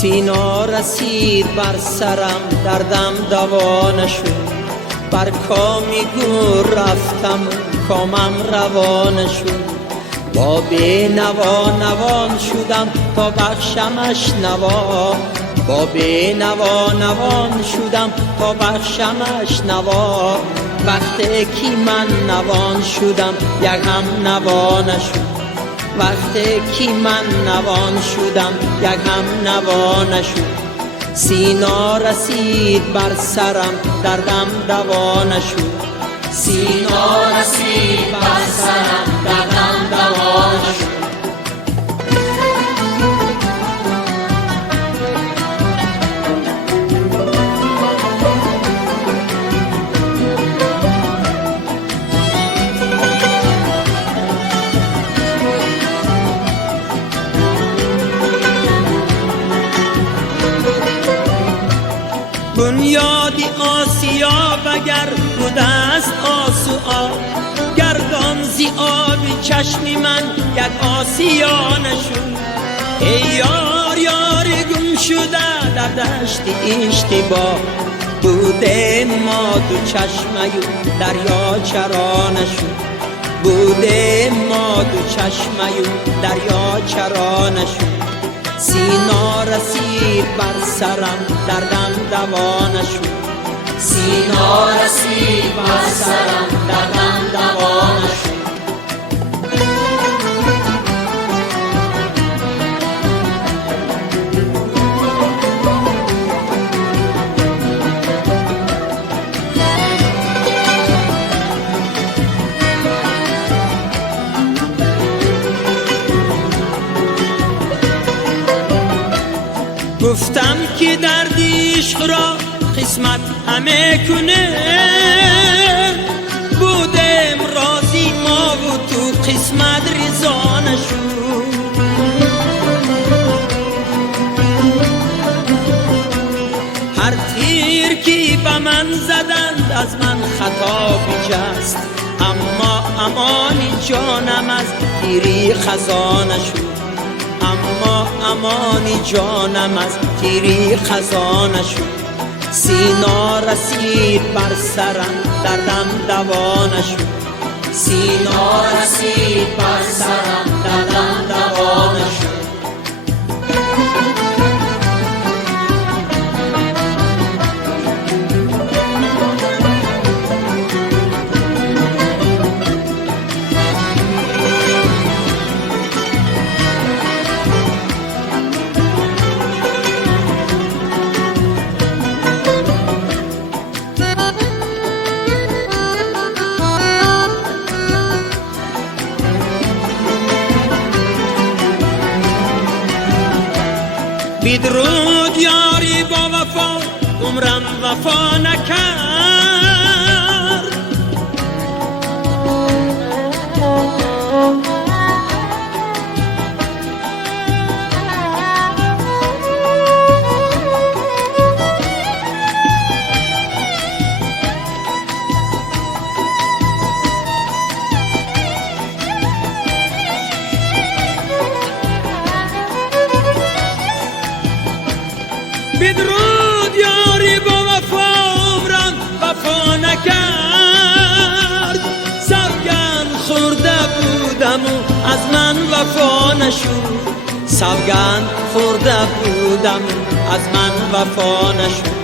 سینا رسید بر سرم، دردم دوا نشد. بر کامی گور رفتم، کامم روا نشد. با بی نوا نوان شدم تا بخشمش نوا. با بی نوا نوان شدم تا بخشمش نوا. وقتی که من نوان شدم یک هم نوا نشد. وقتی که من نوان شدم یک هم نوا نشد. سینا رسید بر سرم، دردم دوا نشد. سینا رسید بر سرم، دردم دوا نشد. بنیادی آسیا بگر بوده است آسیا. گردان زی آب چشمی من یک آسیا نشد. ای یار یار گم شده در دشت اشتباه. بوده ما دو چشمه دریا چرا نشد. بوده ما دو چشمه دریا چرا نشد. سینا رسید بر سرم، دردم دوا نشد. سینا رسید بر سرم، دردم دوا نشد. گفتم که درد عشق را قسمت همه کنه. بودم راضی ما و تو قسمت رضا نشد. هر تیر که به من زدند از من خطا بجست. اما امانی جانم از تیری خزا نشد. اما امانی جانم از تیری خزا نشد. سینا رسید بر سرم، دردم دوا نشد. سینا رسید بر سرم، دردم دوا نشد. بدرود یاری با وفا، عمرم وفا نکرد. بدرود یاری با وفا، عمرم وفا نکرد. سوگند خورده بودم و از من وفا نشد. سوگند خورده بودم از من وفا نشد.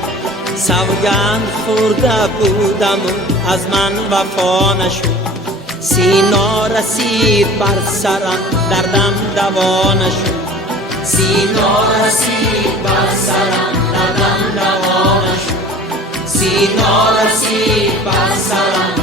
سوگند خورده بودم و از من وفا نشد. سینا رسید بر سرم، دردم دوا نشد. سینا رسید بر سرم، دردم دوا نشد. سینا رسید بر سرم،